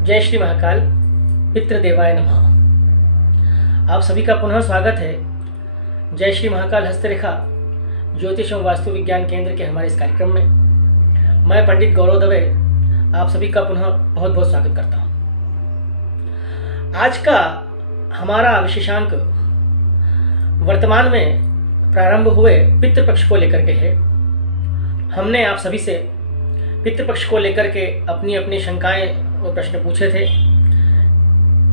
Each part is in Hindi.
जय श्री महाकाल, पितृदेवाय नमः। आप सभी का पुनः स्वागत है जय श्री महाकाल हस्तरेखा ज्योतिष एवं वास्तु विज्ञान केंद्र के हमारे इस कार्यक्रम में। मैं पंडित गौरव दवे आप सभी का पुनः बहुत बहुत स्वागत करता हूँ। आज का हमारा विशेषांक वर्तमान में प्रारंभ हुए पितृपक्ष को लेकर के है। हमने आप सभी से पितृपक्ष को लेकर के अपनी अपनी शंकाएं और प्रश्न पूछे थे।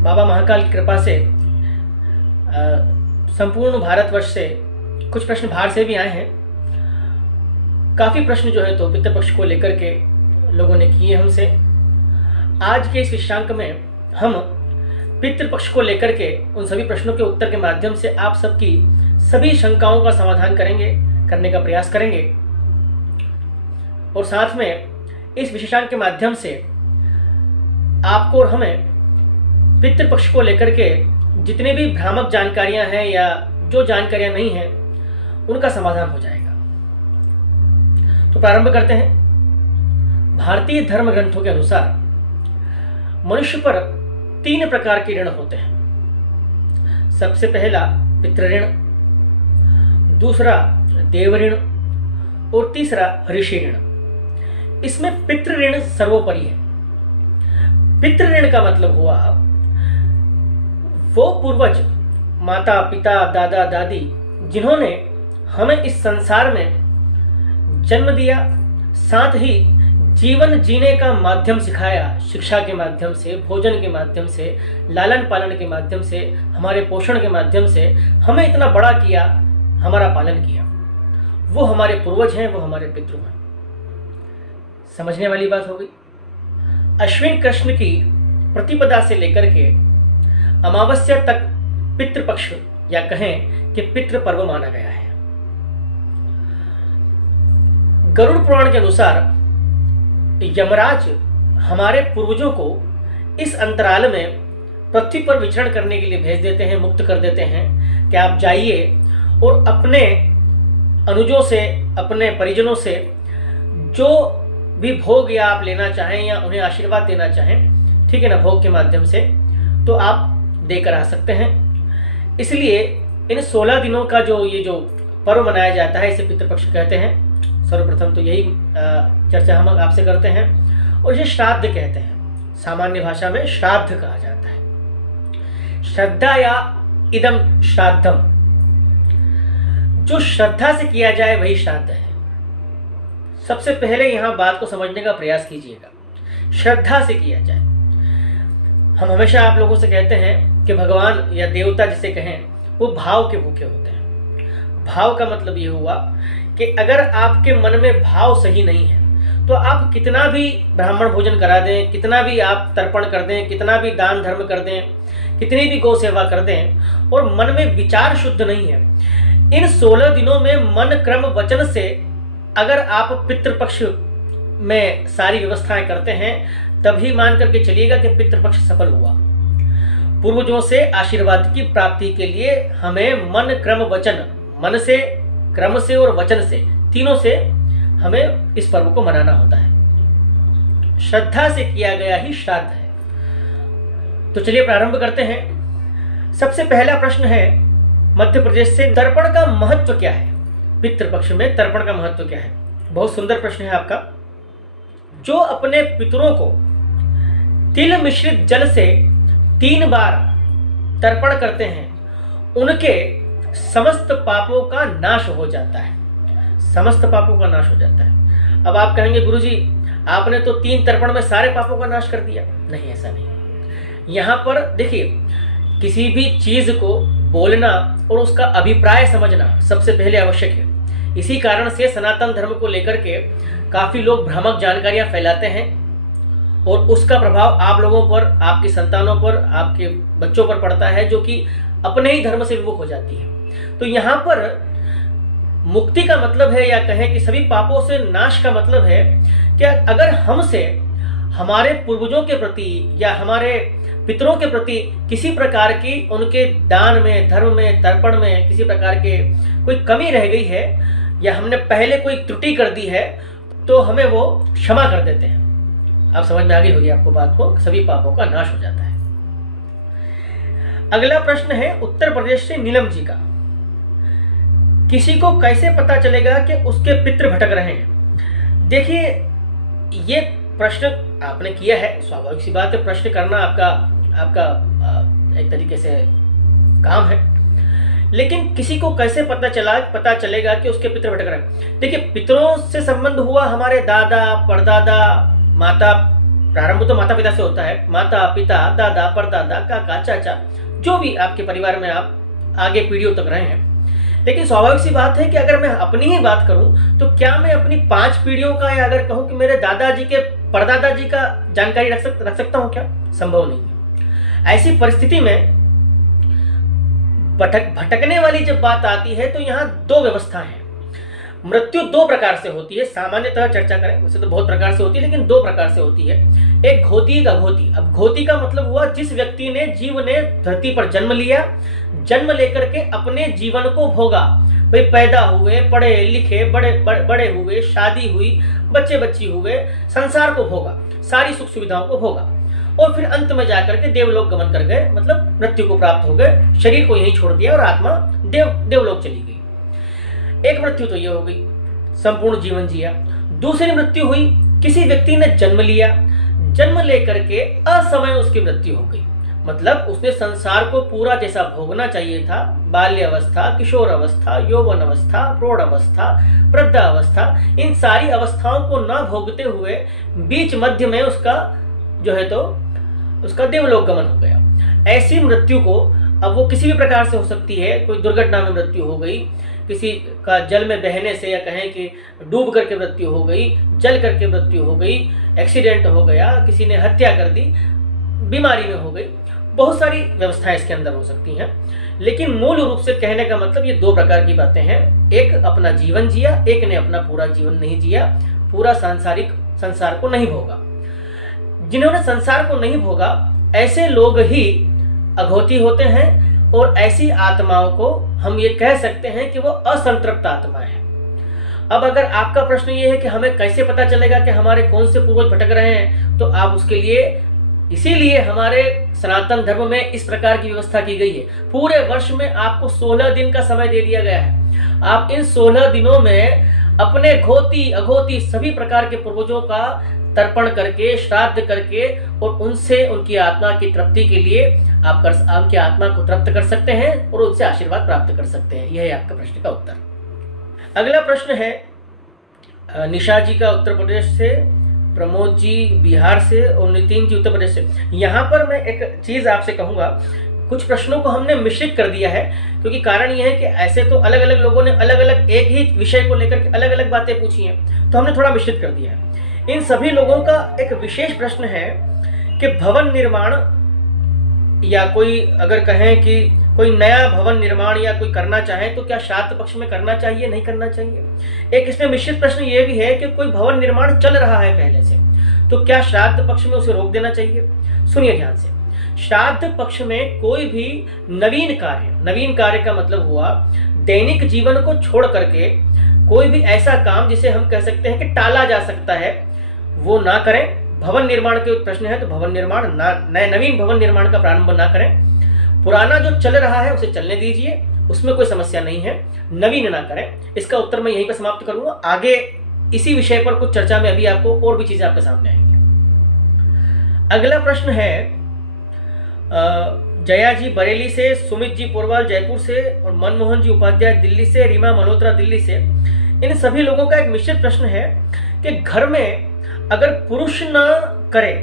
बाबा महाकाल की कृपा से संपूर्ण भारतवर्ष से कुछ प्रश्न बाहर से भी आए हैं। काफ़ी प्रश्न जो है तो पितृपक्ष को लेकर के लोगों ने किए हमसे। आज के इस विशेषांक में हम पितृपक्ष को लेकर के उन सभी प्रश्नों के उत्तर के माध्यम से आप सबकी सभी शंकाओं का समाधान करने का प्रयास करेंगे और साथ में इस विशेषांक के माध्यम से आपको और हमें पितृपक्ष को लेकर के जितने भी भ्रामक जानकारियां हैं या जो जानकारियां नहीं हैं उनका समाधान हो जाएगा। तो प्रारंभ करते हैं। भारतीय धर्म ग्रंथों के अनुसार मनुष्य पर 3 प्रकार के ऋण होते हैं। सबसे पहला पितृ ऋण, दूसरा देव ऋण और तीसरा ऋषि ऋण। इसमें पितृ ऋण सर्वोपरि है। पितृ ऋण का मतलब हुआ वो पूर्वज, माता पिता, दादा दादी जिन्होंने हमें इस संसार में जन्म दिया, साथ ही जीवन जीने का माध्यम सिखाया, शिक्षा के माध्यम से, भोजन के माध्यम से, लालन पालन के माध्यम से, हमारे पोषण के माध्यम से हमें इतना बड़ा किया, हमारा पालन किया, वो हमारे पूर्वज हैं, वो हमारे पितृ हैं। समझने वाली बात हो गई। अश्विन कृष्ण की प्रतिपदा से लेकर के अमावस्या तक पितृपक्ष या कहें कि पितृ पर्व माना गया है। गरुड़ पुराण के अनुसार यमराज हमारे पूर्वजों को इस अंतराल में पृथ्वी पर विचरण करने के लिए भेज देते हैं, मुक्त कर देते हैं कि आप जाइए और अपने अनुजों से, अपने परिजनों से जो भी भोग या आप लेना चाहें या उन्हें आशीर्वाद देना चाहें, ठीक है ना, भोग के माध्यम से, तो आप देकर आ सकते हैं। इसलिए इन 16 दिनों का जो पर्व मनाया जाता है इसे पितृपक्ष कहते हैं। सर्वप्रथम तो यही चर्चा हम आपसे करते हैं। और इसे श्राद्ध कहते हैं। सामान्य भाषा में श्राद्ध कहा जाता है। श्रद्धा या इदम श्राद्धम, जो श्रद्धा से किया जाए वही श्राद्ध है। सबसे पहले यहां बात को समझने का प्रयास कीजिएगा। श्रद्धा से किया जाए। हम हमेशा आप लोगों से कहते हैं कि भगवान या देवता जिसे कहें वो भाव के भूखे होते हैं। भाव का मतलब ये हुआ कि अगर आपके मन में भाव सही नहीं है तो आप कितना भी ब्राह्मण भोजन करा दें, कितना भी आप तर्पण कर दें, कितना भी दान धर्म कर दें, कितनी भी गौ सेवा कर दें, और मन में विचार शुद्ध नहीं है, इन 16 दिनों में मन क्रम वचन से अगर आप पितृपक्ष में सारी व्यवस्थाएं करते हैं तभी मान करके चलिएगा कि पितृपक्ष सफल हुआ। पूर्वजों से आशीर्वाद की प्राप्ति के लिए हमें मन क्रम वचन, मन से, क्रम से और वचन से, तीनों से हमें इस पर्व को मनाना होता है। श्रद्धा से किया गया ही श्राद्ध है। तो चलिए प्रारंभ करते हैं। सबसे पहला प्रश्न है मध्य प्रदेश से, तर्पण का महत्व क्या है? पितृपक्ष में तर्पण का महत्व क्या है? बहुत सुंदर प्रश्न है आपका। जो अपने पितरों को तिल मिश्रित जल से 3 बार तर्पण करते हैं उनके समस्त पापों का नाश हो जाता है। समस्त पापों का नाश हो जाता है। अब आप कहेंगे गुरुजी आपने तो 3 तर्पण में सारे पापों का नाश कर दिया। नहीं, ऐसा नहीं। यहाँ पर देखिए, किसी भी चीज को बोलना और उसका अभिप्राय समझना सबसे पहले आवश्यक है। इसी कारण से सनातन धर्म को लेकर के काफी लोग भ्रामक जानकारियां फैलाते हैं और उसका प्रभाव आप लोगों पर, आपकी संतानों पर, आपके बच्चों पर पड़ता है जो कि अपने ही धर्म से विमुख हो जाती है। तो यहाँ पर मुक्ति का मतलब है, या कहें कि सभी पापों से नाश का मतलब है कि अगर हमसे हमारे पूर्वजों के प्रति या हमारे पितरों के प्रति किसी प्रकार की उनके दान में, धर्म में, तर्पण में किसी प्रकार के कोई कमी रह गई है या हमने पहले कोई त्रुटि कर दी है तो हमें वो क्षमा कर देते हैं। अब समझ में आ गई होगी आपको बात को, सभी पापों का नाश हो जाता है। अगला प्रश्न है उत्तर प्रदेश से नीलम जी का। किसी को कैसे पता चलेगा कि उसके पितृ भटक रहे हैं? देखिए, ये प्रश्न आपने किया है, स्वाभाविक सी बात है, प्रश्न करना आपका एक तरीके से काम है। लेकिन किसी को कैसे पता चलेगा कि उसके पितृ भटक रहे हैं? देखिए, पितरों से संबंध हुआ हमारे दादा, परदादा, माता, प्रारंभ तो माता पिता से होता है, माता पिता, दादा, परदादा, काका, चाचा, जो भी आपके परिवार में आप आगे पीढ़ियों तक रहे हैं। लेकिन स्वाभाविक सी बात है कि अगर मैं अपनी ही बात करूं तो क्या मैं अपनी 5 पीढ़ियों का, या अगर कहूं कि मेरे दादाजी के परदादा जी का जानकारी रख सकता हूं? क्या संभव नहीं है। ऐसी परिस्थिति में भटकने वाली जब बात आती है तो यहाँ 2 व्यवस्था है। मृत्यु 2 प्रकार से होती है, सामान्यतः चर्चा करें वैसे तो बहुत प्रकार से होती है, लेकिन 2 प्रकार से होती है। एक घोती, एक अघोती। अब घोती का मतलब हुआ जिस व्यक्ति ने, जीव ने धरती पर जन्म लिया, जन्म लेकर के अपने जीवन को भोगा, भाई पैदा हुए, पढ़े लिखे, बड़े हुए, शादी हुई, बच्चे बच्ची हुए, संसार को भोगा, सारी सुख सुविधाओं को भोगा, और फिर अंत में जाकर के देवलोक गमन कर गए, मतलब मृत्यु को प्राप्त हो गए, शरीर को यहीं छोड़ दिया और आत्मा देवलोक चली गई। एक मृत्यु तो ये हो गई, संपूर्ण जीवन जिया। दूसरी मृत्यु हुई, किसी व्यक्ति ने जन्म लिया, जन्म लेकर के असमय उसकी मृत्यु हो गई, मतलब उसने संसार को पूरा जैसा भोगना चाहिए था, बाल्य अवस्था, किशोर अवस्था, यौवन अवस्था, प्रौढ़ अवस्था, वृद्धा अवस्था, इन सारी अवस्थाओं को ना भोगते हुए बीच मध्य में उसका जो है तो उसका देवलोक गमन हो गया। ऐसी मृत्यु को, अब वो किसी भी प्रकार से हो सकती है, कोई दुर्घटना में मृत्यु हो गई, किसी का जल में बहने से, या कहें कि डूब करके मृत्यु हो गई, जल करके मृत्यु हो गई, एक्सीडेंट हो गया, किसी ने हत्या कर दी, बीमारी में हो गई, बहुत सारी व्यवस्थाएं इसके अंदर हो सकती हैं। लेकिन मूल रूप से कहने का मतलब ये 2 प्रकार की बातें हैं। एक अपना जीवन जिया, एक ने अपना पूरा जीवन नहीं जिया, पूरा संसार को नहीं भोगा। जिन्होंने संसार को नहीं भोगा ऐसे लोग ही अघोती होते हैं, और ऐसी आत्माओं को हम ये कह सकते हैं कि वो असंतृप्त आत्मा है। अब अगर आपका प्रश्न ये है कि हमें कैसे पता चलेगा कि हमारे कौन से पूर्वज भटक रहे हैं, तो आप उसके लिए, इसीलिए हमारे सनातन धर्म में इस प्रकार की व्यवस्था की गई है। पूरे वर्ष में आपको 16 दिन का समय दे दिया गया है। आप इन 16 दिनों में अपने घोती अघोती सभी प्रकार के पूर्वजों का तर्पण करके, श्राद्ध करके, और उनसे उनकी आत्मा की तृप्ति के लिए आप उनकी आत्मा को तृप्त कर सकते हैं और उनसे आशीर्वाद प्राप्त कर सकते हैं। यह है आपका प्रश्न का उत्तर। अगला प्रश्न है निशा जी का उत्तर प्रदेश से, प्रमोद जी बिहार से, और नितिन जी उत्तर प्रदेश से। यहाँ पर मैं एक चीज आपसे कहूंगा, कुछ प्रश्नों को हमने मिश्रित कर दिया है, क्योंकि कारण यह है कि ऐसे तो अलग अलग लोगों ने अलग अलग एक ही विषय को लेकर के अलग अलग बातें पूछी हैं, तो हमने थोड़ा मिश्रित कर दिया है। इन सभी लोगों का एक विशेष प्रश्न है कि भवन निर्माण, या कोई अगर कहें कि कोई नया भवन निर्माण या कोई करना चाहे तो क्या श्राद्ध पक्ष में करना चाहिए, नहीं करना चाहिए। एक इसमें मिश्रित प्रश्न ये भी है कि कोई भवन निर्माण चल रहा है पहले से, तो क्या श्राद्ध पक्ष में उसे रोक देना चाहिए। सुनिए ध्यान से, श्राद्ध पक्ष में कोई भी नवीन कार्य का मतलब हुआ दैनिक जीवन को छोड़ करके कोई भी ऐसा काम जिसे हम कह सकते हैं कि टाला जा सकता है, वो ना करें। भवन निर्माण के प्रश्न है तो भवन निर्माण नवीन भवन निर्माण का प्रारंभ ना करें। पुराना जो चल रहा है उसे चलने दीजिए, उसमें कोई समस्या नहीं है, नवीन ना करें। इसका उत्तर मैं यहीं पर समाप्त करूंगा। आगे इसी विषय पर कुछ चर्चा में अभी आपको और भी चीजें आपके सामने आएंगी। अगला प्रश्न है जया जी बरेली से, सुमित जी पोरवाल जयपुर से, और मनमोहन जी उपाध्याय दिल्ली से, रीमा मल्होत्रा दिल्ली से। इन सभी लोगों का एक मिश्रित प्रश्न है कि घर में अगर पुरुष न करे,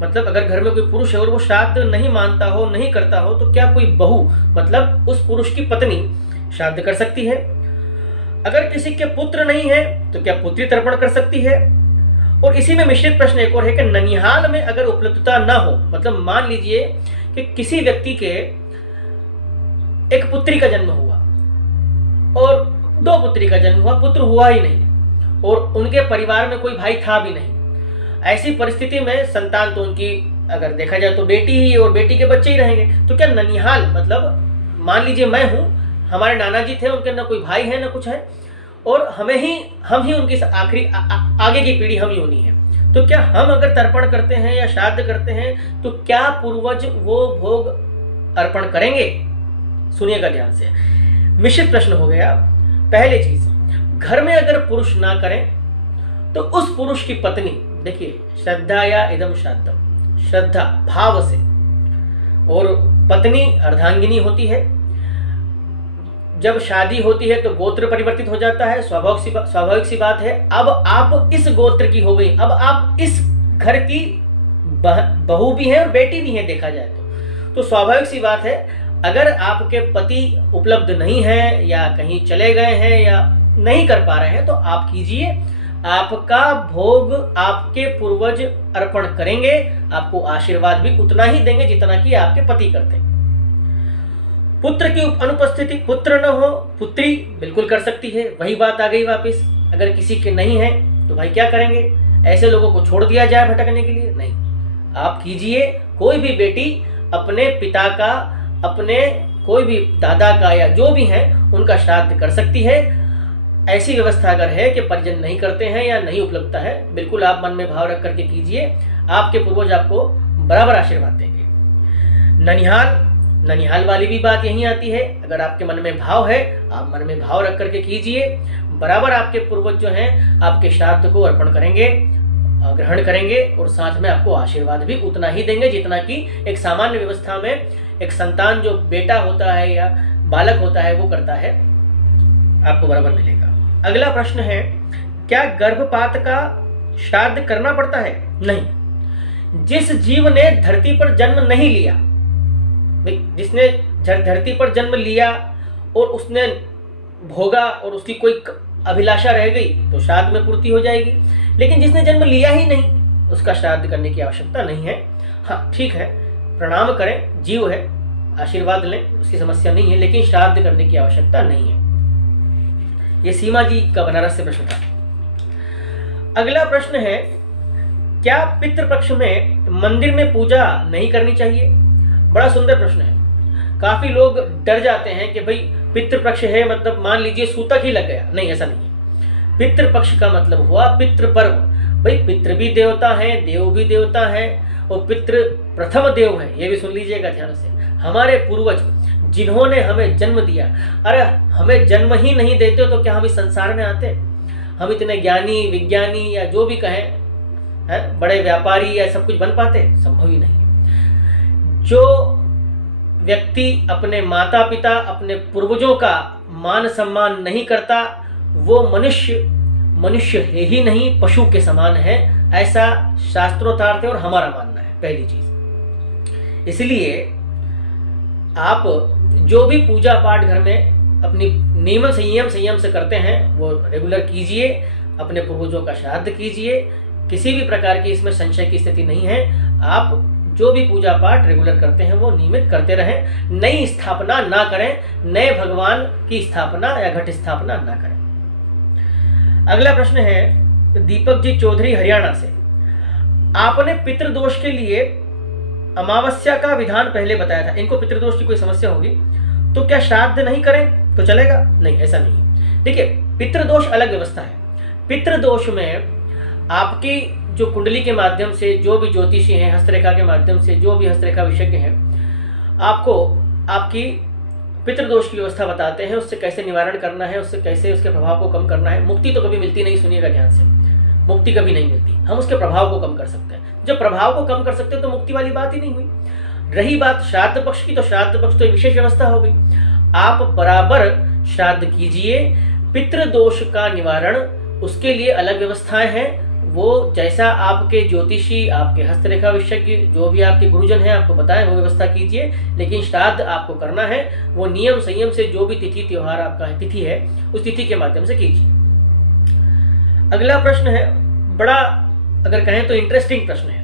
मतलब अगर घर में कोई पुरुष है और वो श्राद्ध नहीं मानता हो, नहीं करता हो, तो क्या कोई बहू, मतलब उस पुरुष की पत्नी श्राद्ध कर सकती है। अगर किसी के पुत्र नहीं है तो क्या पुत्री तर्पण कर सकती है। और इसी में मिश्रित प्रश्न एक और है कि ननिहाल में अगर उपलब्धता ना हो, मतलब मान लीजिए कि किसी व्यक्ति के एक पुत्री का जन्म हुआ और 2 पुत्री का जन्म हुआ, पुत्र हुआ ही नहीं, और उनके परिवार में कोई भाई था भी नहीं। ऐसी परिस्थिति में संतान तो उनकी अगर देखा जाए तो बेटी ही और बेटी के बच्चे ही रहेंगे, तो क्या ननिहाल, मतलब मान लीजिए मैं हूं, हमारे नाना जी थे, उनके ना कोई भाई है ना कुछ है, और हम ही उनकी आखिरी आगे की पीढ़ी हम ही होनी है, तो क्या हम अगर तर्पण करते हैं या श्राद्ध करते हैं तो क्या पूर्वज वो भोग अर्पण करेंगे? सुनिएगा ध्यान से। मिश्रित प्रश्न हो गया। पहली चीज, घर में अगर पुरुष ना करें तो उस पुरुष की पत्नी, देखिए श्रद्धा या इदम श्राद्धम, श्रद्धा भाव से, और पत्नी अर्धांगिनी होती है। जब शादी होती है तो गोत्र परिवर्तित हो जाता है, स्वाभाविक सी बात है। अब आप इस गोत्र की हो गई, अब आप इस घर की बहू भी हैं और बेटी भी हैं देखा जाए तो स्वाभाविक सी बात है, अगर आपके पति उपलब्ध नहीं है या कहीं चले गए हैं या नहीं कर पा रहे हैं तो आप कीजिए। आपका भोग आपके पूर्वज अर्पण करेंगे, आपको आशीर्वाद भी उतना ही देंगे जितना कि आपके पति करते हैं। पुत्र की अनुपस्थिति, पुत्र न हो, पुत्री बिल्कुल कर सकती है, वही बात आ गई वापस। अगर किसी के नहीं है तो भाई क्या करेंगे? ऐसे लोगों को छोड़ दिया जाए भटकने के लिए? नहीं, आप कीजिए। कोई भी बेटी अपने पिता का, अपने कोई भी दादा का या जो भी है उनका श्राद्ध कर सकती है। ऐसी व्यवस्था अगर है कि परिजन नहीं करते हैं या नहीं उपलब्धता है, बिल्कुल आप मन में भाव रख करके कीजिए, आपके पूर्वज आपको बराबर आशीर्वाद देंगे। ननिहाल वाली भी बात यही आती है। अगर आपके मन में भाव है, आप मन में भाव रख करके कीजिए, बराबर आपके पूर्वज जो हैं आपके श्राद्ध को अर्पण करेंगे, ग्रहण करेंगे और साथ में आपको आशीर्वाद भी उतना ही देंगे जितना कि एक सामान्य व्यवस्था में एक संतान जो बेटा होता है या बालक होता है वो करता है, आपको बराबर मिलेगा। अगला प्रश्न है, क्या गर्भपात का श्राद्ध करना पड़ता है? नहीं। जिस जीव ने धरती पर जन्म नहीं लिया, जिसने धरती पर जन्म लिया और उसने भोगा और उसकी कोई अभिलाषा रह गई तो श्राद्ध में पूर्ति हो जाएगी। लेकिन जिसने जन्म लिया ही नहीं, उसका श्राद्ध करने की आवश्यकता नहीं है। हाँ ठीक है, प्रणाम करें, जीव है, आशीर्वाद लें, उसकी समस्या नहीं है, लेकिन श्राद्ध करने की आवश्यकता नहीं है। ये सीमा जी का बनारस से प्रश्न था। अगला प्रश्न है, क्या पितृपक्ष में मंदिर में पूजा नहीं करनी चाहिए? बड़ा सुंदर प्रश्न है। काफी लोग डर जाते हैं कि भाई पितृपक्ष है मतलब मान लीजिए सूतक ही लग गया। नहीं, ऐसा नहीं है। पितृपक्ष का मतलब हुआ पितृपर्व। भाई पितृ भी देवता हैं, देव भी देवता हैं और पितृ प्रथम देव हैं। ये भी सुन लीजिएगा ध्यान से। हमारे पूर्वज जिन्होंने हमें जन्म दिया, अरे हमें जन्म ही नहीं देते तो क्या हम इस संसार में आते? हम इतने ज्ञानी, विज्ञानी या जो भी कहें, है बड़े व्यापारी या सब कुछ बन पाते? संभव ही नहीं। जो व्यक्ति अपने माता पिता, अपने पूर्वजों का मान सम्मान नहीं करता, वो मनुष्य है ही नहीं, पशु के समान है, ऐसा शास्त्रोक्तार्थ है और हमारा मानना है। पहली चीज, इसलिए आप जो भी पूजा पाठ घर में अपनी नियम संयम से करते हैं वो रेगुलर कीजिए, अपने पूर्वजों का श्राद्ध कीजिए, किसी भी प्रकार की इसमें संशय की स्थिति नहीं है। आप जो भी पूजा पाठ रेगुलर करते हैं वो नियमित करते रहें, नई स्थापना ना करें, नए भगवान की स्थापना या घट स्थापना ना करें। अगला प्रश्न है दीपक जी चौधरी हरियाणा से, आपने पितृदोष के लिए अमावस्या का विधान पहले बताया था, इनको पितृदोष की कोई समस्या होगी तो क्या श्राद्ध नहीं करें तो चलेगा? नहीं, ऐसा नहीं है। देखिए पितृदोष अलग व्यवस्था है। पितृदोष में आपकी जो कुंडली के माध्यम से, जो भी ज्योतिषी हैं, हस्तरेखा के माध्यम से, जो भी हस्तरेखा विशेषज्ञ हैं, आपको आपकी पितृदोष की व्यवस्था बताते हैं, उससे कैसे निवारण करना है, उससे कैसे उसके प्रभाव को कम करना है। मुक्ति तो कभी मिलती नहीं, सुनिएगा ध्यान से, मुक्ति कभी नहीं मिलती। हम उसके प्रभाव को कम कर सकते हैं। जब प्रभाव को कम कर सकते हैं तो मुक्ति वाली बात ही नहीं हुई। रही बात श्राद्ध पक्ष की, तो श्राद्ध पक्ष तो एक विशेष व्यवस्था हो गई। आप बराबर श्राद्ध कीजिए। पितृदोष का निवारण उसके लिए अलग व्यवस्थाएं हैं, वो जैसा आपके ज्योतिषी, आपके हस्तरेखा विशेषज्ञ, जो भी आपके गुरुजन हैं आपको बताएं वो व्यवस्था कीजिए। लेकिन श्राद्ध आपको करना है, वो नियम संयम से, जो भी तिथि त्योहार आपका तिथि है उस तिथि के माध्यम से कीजिए। अगला प्रश्न है, बड़ा अगर कहें तो इंटरेस्टिंग प्रश्न है,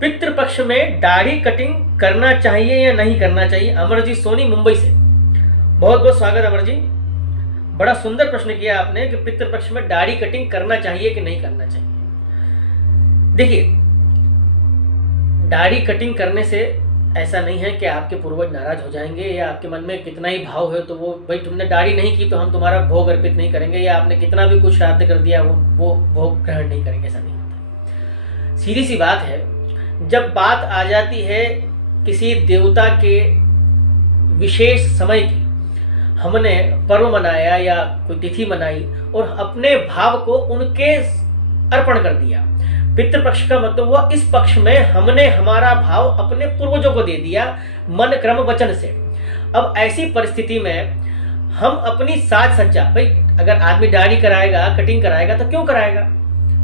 पितृपक्ष में दाढ़ी कटिंग करना चाहिए या नहीं करना चाहिए? अमरजीत सोनी मुंबई से, बहुत बहुत स्वागत अमर जी। बड़ा सुंदर प्रश्न किया आपने कि पितृपक्ष में दाढ़ी कटिंग करना चाहिए कि नहीं करना चाहिए। देखिए दाढ़ी कटिंग करने से ऐसा नहीं है कि आपके पूर्वज नाराज हो जाएंगे या आपके मन में कितना ही भाव है तो वो भाई तुमने दाढ़ी नहीं की तो हम तुम्हारा भोग अर्पित नहीं करेंगे, या आपने कितना भी कुछ श्राद्ध कर दिया वो भोग ग्रहण नहीं करेंगे, ऐसा नहीं होता। सीधी सी बात है, जब बात आ जाती है किसी देवता के विशेष समय की, हमने पर्व मनाया या कोई तिथि मनाई और अपने भाव को उनके अर्पण कर दिया, पितृपक्ष का मतलब हुआ इस पक्ष में हमने हमारा भाव अपने पूर्वजों को दे दिया मन क्रम वचन से। अब ऐसी परिस्थिति में हम अपनी साज सज्जा, भाई अगर आदमी दाढ़ी कराएगा कटिंग कराएगा तो क्यों कराएगा,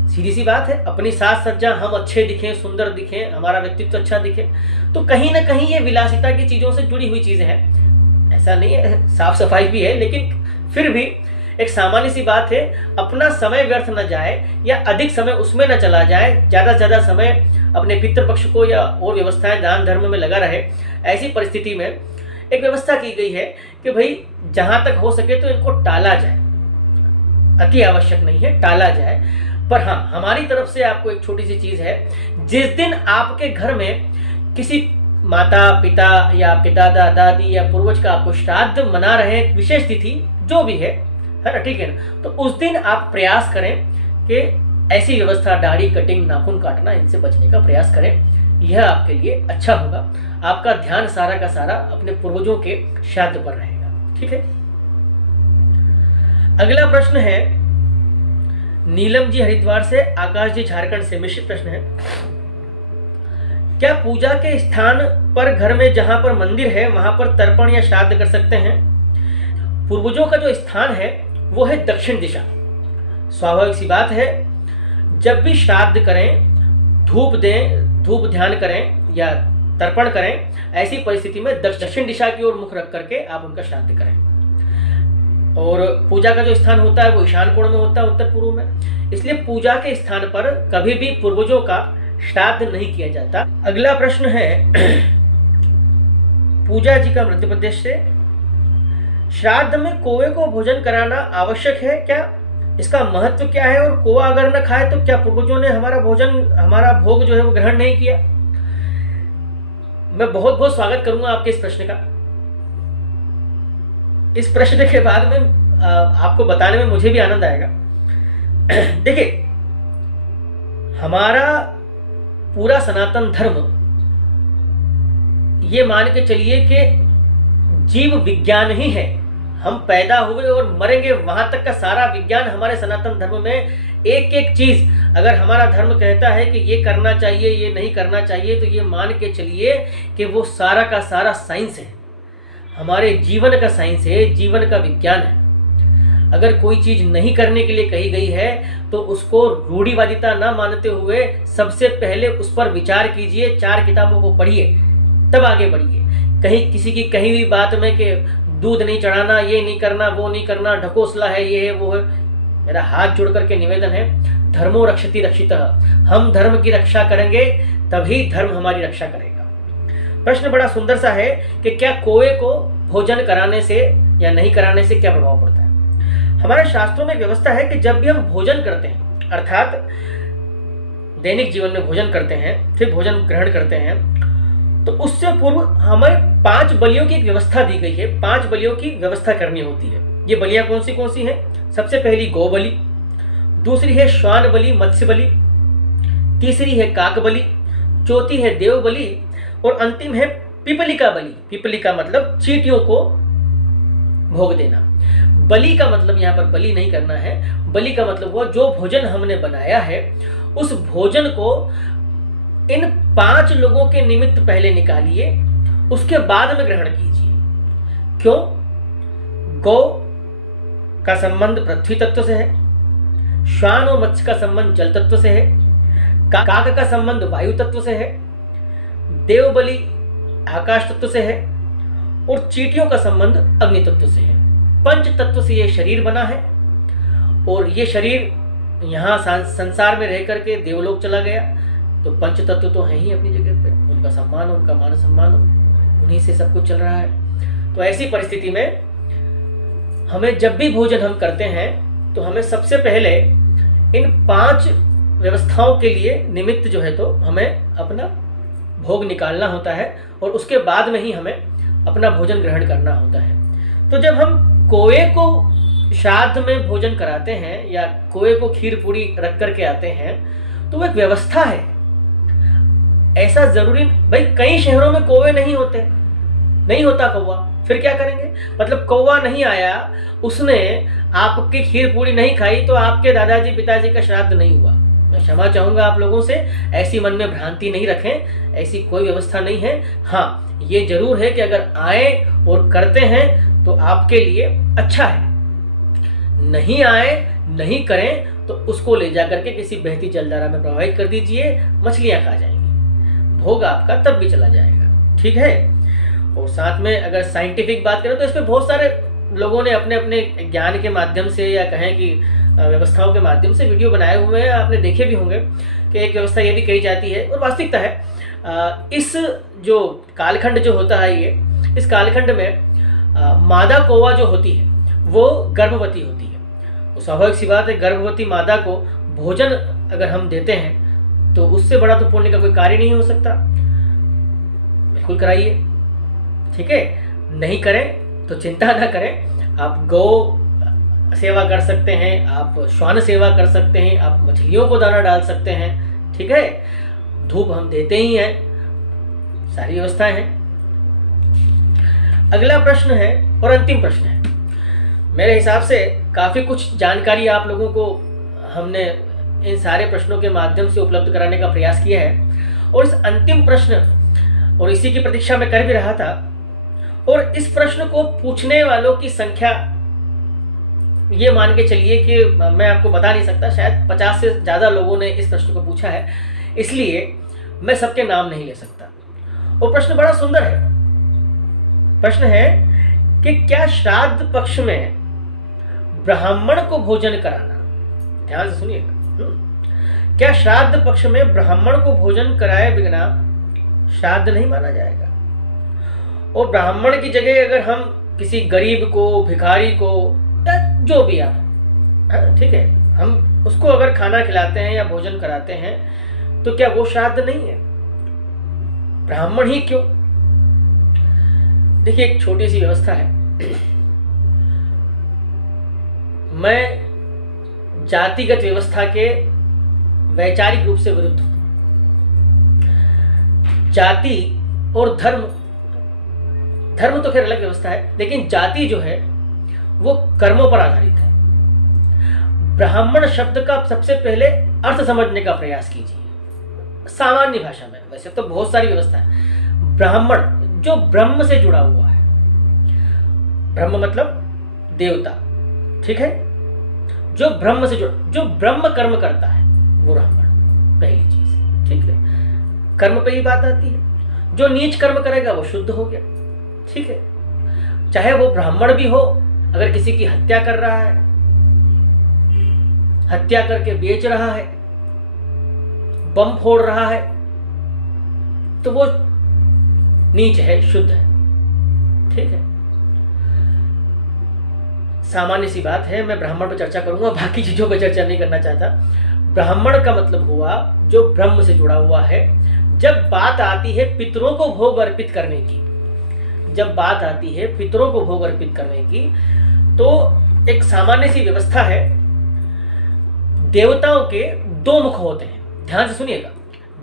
सीधी सी बात है, अपनी साज सज्जा हम अच्छे दिखें सुंदर दिखें हमारा व्यक्तित्व अच्छा दिखे, तो कहीं ना कहीं ये विलासिता की चीज़ों से जुड़ी हुई चीज़ें हैं, ऐसा नहीं है, साफ सफाई भी है, लेकिन फिर भी एक सामान्य सी बात है, अपना समय व्यर्थ न जाए या अधिक समय उसमें न चला जाए, ज़्यादा से ज़्यादा समय अपने पितृपक्ष को या और व्यवस्थाएं दान धर्म में लगा रहे। ऐसी परिस्थिति में एक व्यवस्था की गई है कि भाई जहाँ तक हो सके तो इनको टाला जाए, अति आवश्यक नहीं है, टाला जाए। पर हाँ, हमारी तरफ से आपको एक छोटी सी चीज़ है, जिस दिन आपके घर में किसी माता पिता या आपके दादा दादी या पूर्वज का आपको श्राद्ध मना रहे हैं, विशेष तिथि जो भी है ना, ठीक है ना, तो उस दिन आप प्रयास करें कि ऐसी व्यवस्था, दाढ़ी कटिंग नाखून काटना, इनसे बचने का प्रयास करें, यह आपके लिए अच्छा होगा। आपका ध्यान सारा का सारा अपने पूर्वजों के श्राद्ध पर रहेगा। ठीक है, अगला प्रश्न है नीलम जी हरिद्वार से, आकाश जी झारखंड से, मिश्रित प्रश्न है। क्या पूजा के स्थान पर घर में जहां पर मंदिर है वहां पर तर्पण या श्राद्ध कर सकते हैं? पूर्वजों का जो स्थान है वो है दक्षिण दिशा। स्वाभाविक सी बात है, जब भी श्राद्ध करें, धूप दें, धूप ध्यान करें या तर्पण करें, ऐसी परिस्थिति में दक्षिण दिशा की ओर मुख रख करके आप उनका श्राद्ध करें। और पूजा का जो स्थान होता है वो ईशान कोण में होता है, उत्तर पूर्व में, इसलिए पूजा के स्थान पर कभी भी पूर्वजों का श्राद्ध नहीं किया जाता। अगला प्रश्न है पूजा जी का मध्य प्रदेश से, श्राद्ध में कौवे को भोजन कराना आवश्यक है क्या? इसका महत्व क्या है? और कौवा अगर न खाए तो क्या पूर्वजों ने हमारा भोग जो है वो ग्रहण नहीं किया? मैं बहुत बहुत स्वागत करूंगा आपके इस प्रश्न का। इस प्रश्न के बाद में आपको बताने में मुझे भी आनंद आएगा। देखिए, हमारा पूरा सनातन धर्म ये मान के चलिए कि जीव विज्ञान ही है। हम पैदा हुए और मरेंगे वहां तक का सारा विज्ञान हमारे सनातन धर्म में, एक एक चीज अगर हमारा धर्म कहता है कि ये करना चाहिए ये नहीं करना चाहिए, तो ये मान के चलिए कि वो सारा का सारा साइंस है, हमारे जीवन का साइंस है, जीवन का विज्ञान है। अगर कोई चीज नहीं करने के लिए कही गई है तो उसको रूढ़िवादिता ना मानते हुए सबसे पहले उस पर विचार कीजिए, 4 किताबों को पढ़िए, तब आगे बढ़िए। कहीं किसी की कहीं भी बात में कि दूध नहीं चढ़ाना, ये नहीं करना, वो नहीं करना, ढकोसला है, ये है, वो है, मेरा हाथ जोड़ करके निवेदन है, धर्मो रक्षति रक्षितः, हम धर्म की रक्षा करेंगे तभी धर्म हमारी रक्षा करेगा। प्रश्न बड़ा सुंदर सा है कि क्या कौवे को भोजन कराने से या नहीं कराने से क्या प्रभाव पड़ता है? हमारे शास्त्रों में एक व्यवस्था है कि जब भी हम भोजन करते हैं, अर्थात दैनिक जीवन में भोजन करते हैं, फिर भोजन ग्रहण करते हैं, तो उससे पूर्व हमें 5 बलियों की एक व्यवस्था दी गई है। 5 बलियों की व्यवस्था करनी होती है। ये बलियां कौन सी हैं? सबसे पहली गौ बलि, दूसरी है श्वान बलि, मत्स्य बलि, तीसरी है काक बलि, चौथी है देव बलि और अंतिम है पिपलिका बलि। पिपलिका मतलब चींटियों को भोग देना। बलि का मतलब यहाँ पर बलि नहीं करना है, बलि का मतलब हुआ जो भोजन हमने बनाया है उस भोजन को इन 5 लोगों के निमित्त पहले निकालिए, उसके बाद में ग्रहण कीजिए। क्यों? गौ का संबंध पृथ्वी तत्व से है, श्वान और मत्स्य का संबंध जल तत्व से है, काक का संबंध वायु तत्व से है, देवबलि आकाश तत्व से है और चींटियों का संबंध अग्नि तत्व से है। 5 तत्व से यह शरीर बना है और ये शरीर यहाँ संसार में रह करके देवलोक चला गया, तो 5 तत्व तो है ही अपनी जगह पे, उनका सम्मान, उनका मान सम्मान, उन्हीं से सब कुछ चल रहा है। तो ऐसी परिस्थिति में हमें जब भी भोजन हम करते हैं तो हमें सबसे पहले इन 5 व्यवस्थाओं के लिए निमित्त जो है तो हमें अपना भोग निकालना होता है और उसके बाद में ही हमें अपना भोजन ग्रहण करना होता है। तो जब हम कोए को श्राद्ध में भोजन कराते हैं या कोए को खीर पूरी रख करके आते हैं तो वो एक व्यवस्था है। ऐसा जरूरी भाई, कई शहरों में कौवे नहीं होते, नहीं होता कौवा, फिर क्या करेंगे? मतलब कौवा नहीं आया, उसने आपकी खीर पूरी नहीं खाई तो आपके दादाजी पिताजी का श्राद्ध नहीं हुआ। मैं क्षमा चाहूंगा आप लोगों से, ऐसी मन में भ्रांति नहीं रखें, ऐसी कोई व्यवस्था नहीं है। हाँ, ये जरूर है कि अगर आए और करते हैं तो आपके लिए अच्छा है, नहीं आए नहीं करें तो उसको ले जाकर के किसी बहती जलधारा में प्रवाहित कर दीजिए, मछलियां खा जाएंगी, भोग आपका तब भी चला जाएगा। ठीक है। और साथ में अगर साइंटिफिक बात करें तो इसमें बहुत सारे लोगों ने अपने अपने ज्ञान के माध्यम से या कहें कि व्यवस्थाओं के माध्यम से वीडियो बनाए हुए हैं, आपने देखे भी होंगे कि एक व्यवस्था ये भी कही जाती है और वास्तविकता है। इस जो कालखंड जो होता है ये, इस कालखंड में मादा कौवा जो होती है वो गर्भवती होती है। तो स्वाभाविक सी बात है, गर्भवती मादा को भोजन अगर हम देते हैं तो उससे बड़ा तो पुण्य का कोई कार्य नहीं हो सकता। बिल्कुल कराइए, ठीक है। नहीं करें तो चिंता ना करें, आप गौ सेवा कर सकते हैं, आप श्वान सेवा कर सकते हैं, आप मछलियों को दाना डाल सकते हैं, ठीक है। धूप हम देते ही हैं, सारी व्यवस्थाएं हैं। अगला प्रश्न है और अंतिम प्रश्न है। मेरे हिसाब से काफ़ी कुछ जानकारी आप लोगों को हमने इन सारे प्रश्नों के माध्यम से उपलब्ध कराने का प्रयास किया है और इस अंतिम प्रश्न और इसी की प्रतीक्षा में कर भी रहा था। और इस प्रश्न को पूछने वालों की संख्या ये मान के चलिए कि मैं आपको बता नहीं सकता, शायद 50 से ज़्यादा लोगों ने इस प्रश्न को पूछा है, इसलिए मैं सबके नाम नहीं ले सकता। और प्रश्न बड़ा सुंदर है। प्रश्न है कि क्या श्राद्ध पक्ष में ब्राह्मण को भोजन कराना, ध्यान से सुनिएगा, क्या श्राद्ध पक्ष में ब्राह्मण को भोजन कराए बिना श्राद्ध नहीं माना जाएगा? और ब्राह्मण की जगह अगर हम किसी गरीब को, भिखारी को, या जो भी आप, ठीक है, हम उसको अगर खाना खिलाते हैं या भोजन कराते हैं तो क्या वो श्राद्ध नहीं है? ब्राह्मण ही क्यों? देखिए, एक छोटी सी व्यवस्था है। मैं जातिगत व्यवस्था के वैचारिक रूप से विरुद्ध हूं। जाति और धर्म तो खैर अलग व्यवस्था है, लेकिन जाति जो है वो कर्मों पर आधारित है। ब्राह्मण शब्द का सबसे पहले अर्थ समझने का प्रयास कीजिए सामान्य भाषा में। वैसे तो बहुत सारी व्यवस्था है। ब्राह्मण जो ब्रह्म से जुड़ा हुआ है, ब्रह्म मतलब देवता, ठीक है, जो ब्रह्म से जुड़ा, जो ब्रह्म कर्म करता है वो ब्राह्मण, पहली चीज, ठीक है। कर्म पे ही बात आती है। जो नीच कर्म करेगा वो शुद्ध हो गया, ठीक है। चाहे वो ब्राह्मण भी हो, अगर किसी की हत्या कर रहा है, हत्या करके बेच रहा है, बम फोड़ रहा है, तो वो नीच है, शुद्ध है, ठीक है। सामान्य सी बात है, मैं ब्राह्मण पर चर्चा करूंगा, बाकी चीजों पर चर्चा नहीं करना चाहता। ब्राह्मण का मतलब हुआ जो ब्रह्म से जुड़ा हुआ है। जब बात आती है पितरों को भोग अर्पित करने की, जब बात आती है पितरों को भोग अर्पित करने की, तो एक सामान्य सी व्यवस्था है। देवताओं के दो मुख होते हैं, ध्यान से सुनिएगा।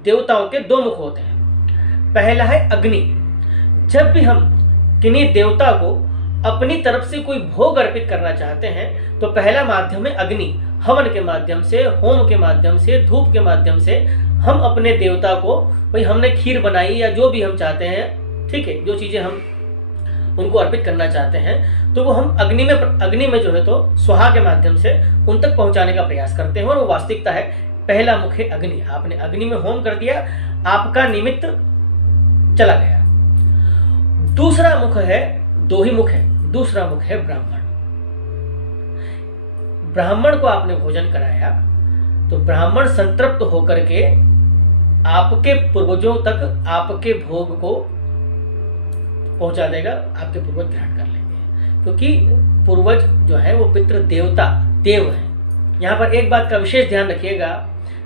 देवताओं के दो मुख होते हैं। पहला है अग्नि। जब भी हम किन्हीं देवता को अपनी तरफ से कोई भोग अर्पित करना चाहते हैं तो पहला माध्यम है अग्नि। हवन के माध्यम से, होम के माध्यम से, धूप के माध्यम से हम अपने देवता को, भाई हमने खीर बनाई या जो भी हम चाहते हैं, ठीक है, जो चीजें हम उनको अर्पित करना चाहते हैं, तो वो हम अग्नि में जो है तो स्वाहा के माध्यम से उन तक पहुंचाने का प्रयास करते हैं। और वो वास्तविकता है, पहला मुख है अग्नि। आपने अग्नि में होम कर दिया, आपका निमित्त चला गया। दूसरा मुख है, दो ही मुख है, दूसरा मुख है ब्राह्मण। ब्राह्मण को आपने भोजन कराया तो ब्राह्मण संतृप्त होकर के आपके पूर्वजों तक आपके भोग को पहुंचा देगा, आपके पूर्वज ग्रहण कर लेंगे, क्योंकि पूर्वज जो है वो पितृ देवता, देव हैं। यहाँ पर एक बात का विशेष ध्यान रखिएगा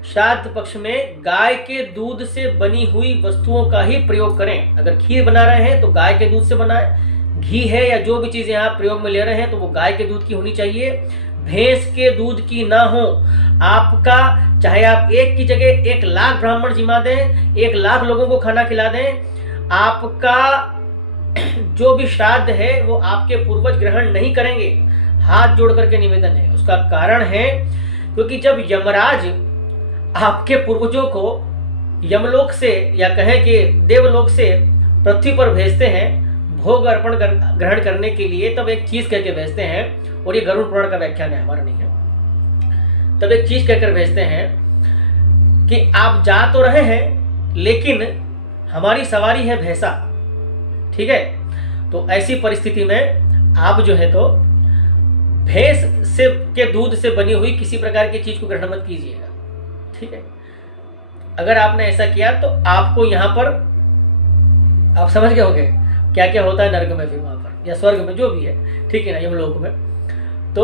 श्राद्ध पक्ष में गाय के दूध से बनी हुई वस्तुओं का ही प्रयोग करें। अगर खीर बना रहे हैं तो गाय के दूध से बनाएं, घी है या जो भी चीजें आप प्रयोग में ले रहे हैं तो वो गाय के दूध की होनी चाहिए, भैंस के दूध की ना हो। आपका चाहे आप एक की जगह 1,00,000 ब्राह्मण जिमा दें, 1,00,000 लोगों को खाना खिला दें, आपका जो भी श्राद्ध है वो आपके पूर्वज ग्रहण नहीं करेंगे। हाथ जोड़ करके निवेदन है। उसका कारण है क्योंकि जब यमराज आपके पूर्वजों को यमलोक से या कहें कि देवलोक से पृथ्वी पर भेजते हैं भोग अर्पण ग्रहण करने के लिए, तब एक चीज कहकर भेजते हैं, और ये गरुड़ पुराण का व्याख्यान है, हमारा नहीं है। तब एक चीज कहकर भेजते हैं कि आप जा तो रहे हैं लेकिन हमारी सवारी है भैंसा, ठीक है। तो ऐसी परिस्थिति में आप जो है तो भैंस से के दूध से बनी हुई किसी प्रकार की चीज को ग्रहण मत कीजिएगा, ठीक है। अगर आपने ऐसा किया तो आपको यहां पर आप समझ गए होंगे क्या क्या होता है नरक में, फिर वहां पर या स्वर्ग में जो भी है, ठीक है ना, यमलोक में, तो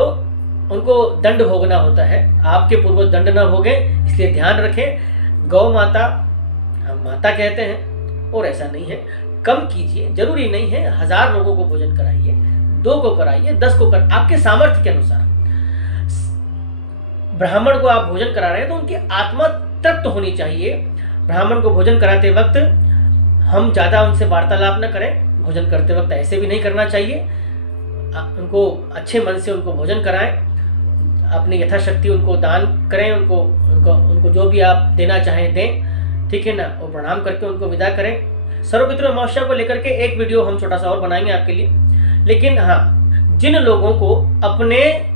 उनको दंड भोगना होता है। आपके पूर्वज दंड ना भोगे, इसलिए ध्यान रखें। गौ माता हम माता कहते हैं, और ऐसा नहीं है, कम कीजिए, जरूरी नहीं है 1000 लोगों को भोजन कराइए, 2 को कराइए, 10 को आपके सामर्थ्य के अनुसार। ब्राह्मण को आप भोजन करा रहे हैं तो उनकी आत्मा तृप्त होनी चाहिए। ब्राह्मण को भोजन कराते वक्त हम ज्यादा उनसे वार्तालाप न करें, भोजन करते वक्त ऐसे भी नहीं करना चाहिए। उनको अच्छे मन से उनको भोजन कराएं, अपनी यथाशक्ति उनको दान करें, उनको जो भी आप देना चाहें दें, ठीक है ना, और प्रणाम करके उनको विदा करें। सर्वपितृ अमावस्या को लेकर के एक वीडियो हम छोटा सा और बनाएंगे आपके लिए। लेकिन हाँ, जिन लोगों को अपने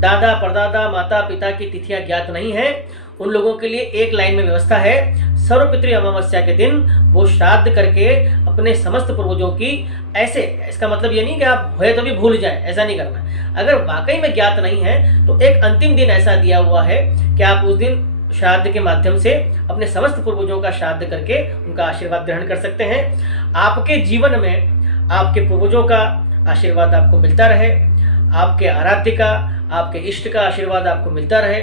दादा परदादा माता पिता की तिथियां ज्ञात नहीं है, उन लोगों के लिए एक लाइन में व्यवस्था है। सर्वपितृ अमावस्या के दिन वो श्राद्ध करके अपने समस्त पूर्वजों की, ऐसे, इसका मतलब ये नहीं कि आप हुए तो भी भूल जाए, ऐसा नहीं करना। अगर वाकई में ज्ञात नहीं है तो एक अंतिम दिन ऐसा दिया हुआ है कि आप उस दिन श्राद्ध के माध्यम से अपने समस्त पूर्वजों का श्राद्ध करके उनका आशीर्वाद ग्रहण कर सकते हैं। आपके जीवन में आपके पूर्वजों का आशीर्वाद आपको मिलता रहे, आपके आराध्य का, आपके इष्ट का आशीर्वाद आपको मिलता रहे,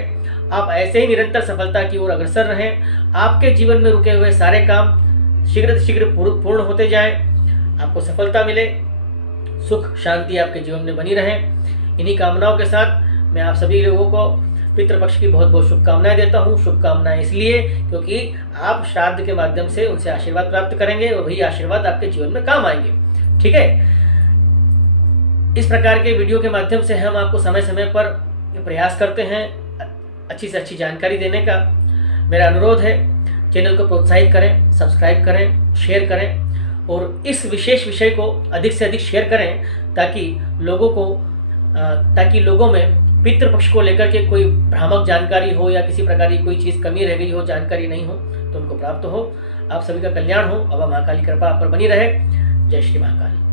आप ऐसे ही निरंतर सफलता की ओर अग्रसर रहें, आपके जीवन में रुके हुए सारे काम शीघ्र पूर्ण होते जाएं, आपको सफलता मिले, सुख शांति आपके जीवन में बनी रहे। इन्हीं कामनाओं के साथ मैं आप सभी लोगों को पितृपक्ष की बहुत बहुत शुभकामनाएं देता हूँ। शुभकामनाएं इसलिए क्योंकि आप श्राद्ध के माध्यम से उनसे आशीर्वाद प्राप्त करेंगे और वही आशीर्वाद आपके जीवन में काम आएंगे, ठीक है। इस प्रकार के वीडियो के माध्यम से हम आपको समय समय पर प्रयास करते हैं अच्छी से अच्छी जानकारी देने का। मेरा अनुरोध है, चैनल को प्रोत्साहित करें, सब्सक्राइब करें, शेयर करें और इस विशेष विषय को अधिक से अधिक शेयर करें ताकि लोगों में पितृपक्ष को लेकर के कोई भ्रामक जानकारी हो या किसी प्रकार की कोई चीज़ कमी रह गई हो, जानकारी नहीं हो, तो उनको प्राप्त हो। आप सभी का कल्याण हो। बाबा महाकाल की कृपा आप पर बनी रहे। जय श्री महाकाल।